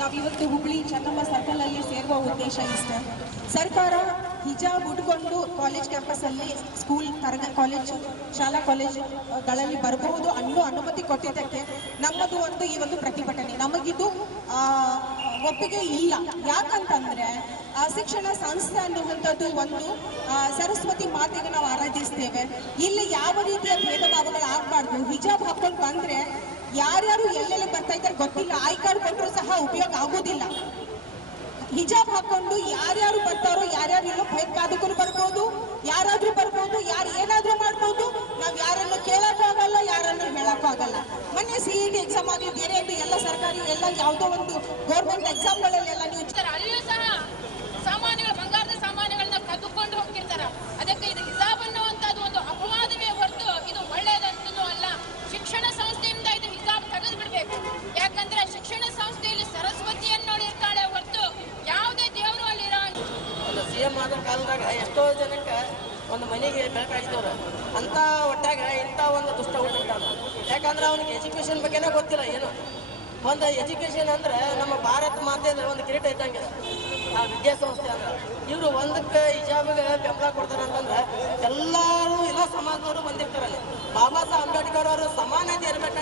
ನಾವಿವತ್ತು ಹುಬ್ಳಿ ಚೆನ್ನಮ್ಮ ಸರ್ಕಲಲ್ಲಿ ಸೇರುವ ಉದ್ದೇಶ ಇಷ್ಟೇ. ಸರ್ಕಾರ ಹಿಜಾಬ್ ಉಟ್ಕೊಂಡು ಕಾಲೇಜ್ ಕ್ಯಾಂಪಸ್ಸಲ್ಲಿ ಸ್ಕೂಲ್ ಕಾಲೇಜು ಶಾಲಾ ಕಾಲೇಜುಗಳಲ್ಲಿ ಬರಬಹುದು ಅನ್ನೋ ಅನುಮತಿ ಕೊಟ್ಟಿದ್ದಕ್ಕೆ ನಮ್ಮದು ಈ ಒಂದು ಪ್ರತಿಭಟನೆ. ನಮಗಿದು ಒಪ್ಪಿಗೆ ಇಲ್ಲ. ಯಾಕಂತಂದ್ರೆ ಶಿಕ್ಷಣ ಸಂಸ್ಥೆ ಅನ್ನುವಂಥದ್ದು ಒಂದು ಸರಸ್ವತಿ ಮಾತೆಗೆ ನಾವು ಆರಾಧಿಸ್ತೇವೆ. ಇಲ್ಲಿ ಯಾವ ರೀತಿಯ ಭೇದ ಭಾವಗಳು ಆಗಬಾರ್ದು. ಹಿಜಾಬ್ ಹಾಕೊಂಡು ಬಂದ್ರೆ ಯಾರ್ಯಾರು ಎಲ್ಲೆಲ್ಲಿ ಬರ್ತಾ ಇದ್ದಾರೆ ಗೊತ್ತಿಲ್ಲ. ಐ ಕಾರ್ಡ್ ಕೊಟ್ಟರು ಸಹ ಉಪಯೋಗ ಆಗೋದಿಲ್ಲ. ಹಿಜಾಬ್ ಹಾಕೊಂಡು ಯಾರ್ಯಾರು ಬರ್ತಾರೋ ಯಾರ್ಯಾರು ಎಲ್ಲೋ ಭಯೋತ್ಪಾದಕರು ಬರ್ಬೋದು, ಯಾರಾದ್ರೂ ಬರ್ಬೋದು, ಯಾರು ಏನಾದ್ರೂ ಮಾಡ್ಬೋದು. ನಾವ್ ಯಾರನ್ನು ಕೇಳಕ್ಕೂ ಆಗಲ್ಲ, ಯಾರನ್ನು ಹೇಳಕ್ಕೂ ಆಗಲ್ಲ. ಮೊನ್ನೆ CET ಎಕ್ಸಾಮ್ ಆಗಲಿ ಬೇರೆ ಎಲ್ಲ ಸರ್ಕಾರಿ ಎಲ್ಲ ಯಾವುದೋ ಒಂದು ಗೌರ್ಮೆಂಟ್ ಎಕ್ಸಾಮ್ಗಳಲ್ಲೆಲ್ಲ ನೀವು ಅಲ್ಲಿಯೂ ಸಹ ಸಾಮಾನ್ಯಗಳು ಬಂಗಾರದ ಸಾಮಾನ್ಯಗಳನ್ನ ಕದ್ದುಕೊಂಡು ಹೋಗ್ತಿರ್ತಾರೆ. ಅದಕ್ಕೆ ಇದು ಹಿಜಾಬ್ ಅನ್ನುವಂಥದ್ದು ಒಂದು ಅಪವಾದವೇ ಹೊರತು ಇದು ಒಳ್ಳೆಯದಂತೂ ಅಲ್ಲ. ಶಿಕ್ಷಣ ಸಂಸ್ಥೆಯಿಂದ ಇದು ಹಿಜಾಬ್ ತೆಗೆದು ಬಿಡಬೇಕು. ಯಾಕಂದ್ರೆ ಶಿಕ್ಷಣ ಸಂಸ್ಥೆಯಲ್ಲಿ ಸರಸ್ವತಿಯನ್ನು ಇರ್ತಾಳೆ ಹೊರತು ಯಾವುದೇ ದೇವರು ಅಲ್ಲಿ ಇರೋ. CM ಆದ ಕಾಲದಾಗ ಎಷ್ಟೋ ಜನಕ್ಕೆ ಒಂದು ಮನೆಗೆ ಬೇಕಾಗಿದ್ದವ್ರು ಅಂತ ಒಟ್ಟಾಗ ಇಂಥ ಒಂದು ದುಷ್ಟ ಹುಟ್ಟಿರ್ತಾನೆ. ಯಾಕಂದ್ರೆ ಅವನಿಗೆ ಎಜುಕೇಶನ್ ಬಗ್ಗೆನೇ ಗೊತ್ತಿಲ್ಲ ಏನು. ಒಂದು ಎಜುಕೇಶನ್ ಅಂದ್ರೆ ನಮ್ಮ ಭಾರತ ಮಾತೆಯಿಂದ ಒಂದು ಕಿರೀಟ ಇದ್ದಂಗೆ ಆ ವಿದ್ಯಾಸಂಸ್ಥೆ ಅಂದ್ರೆ. ಇವರು ಒಂದಕ್ಕೆ ಹಿಜಾಬ್ಗೆ ಬೆಂಬಲ ಕೊಡ್ತಾರೆ ಅಂತಂದ್ರೆ ಎಲ್ಲರೂ ಎಲ್ಲ ಸಮಾಜದವರು ಬಂದಿರ್ತಾರಲ್ಲಿ. ಬಾಬಾ ಸಾಹೇಬ್ ಅಂಬೇಡ್ಕರ್ ಅವರು ಸಮಾನತೆ ಇರಬೇಕು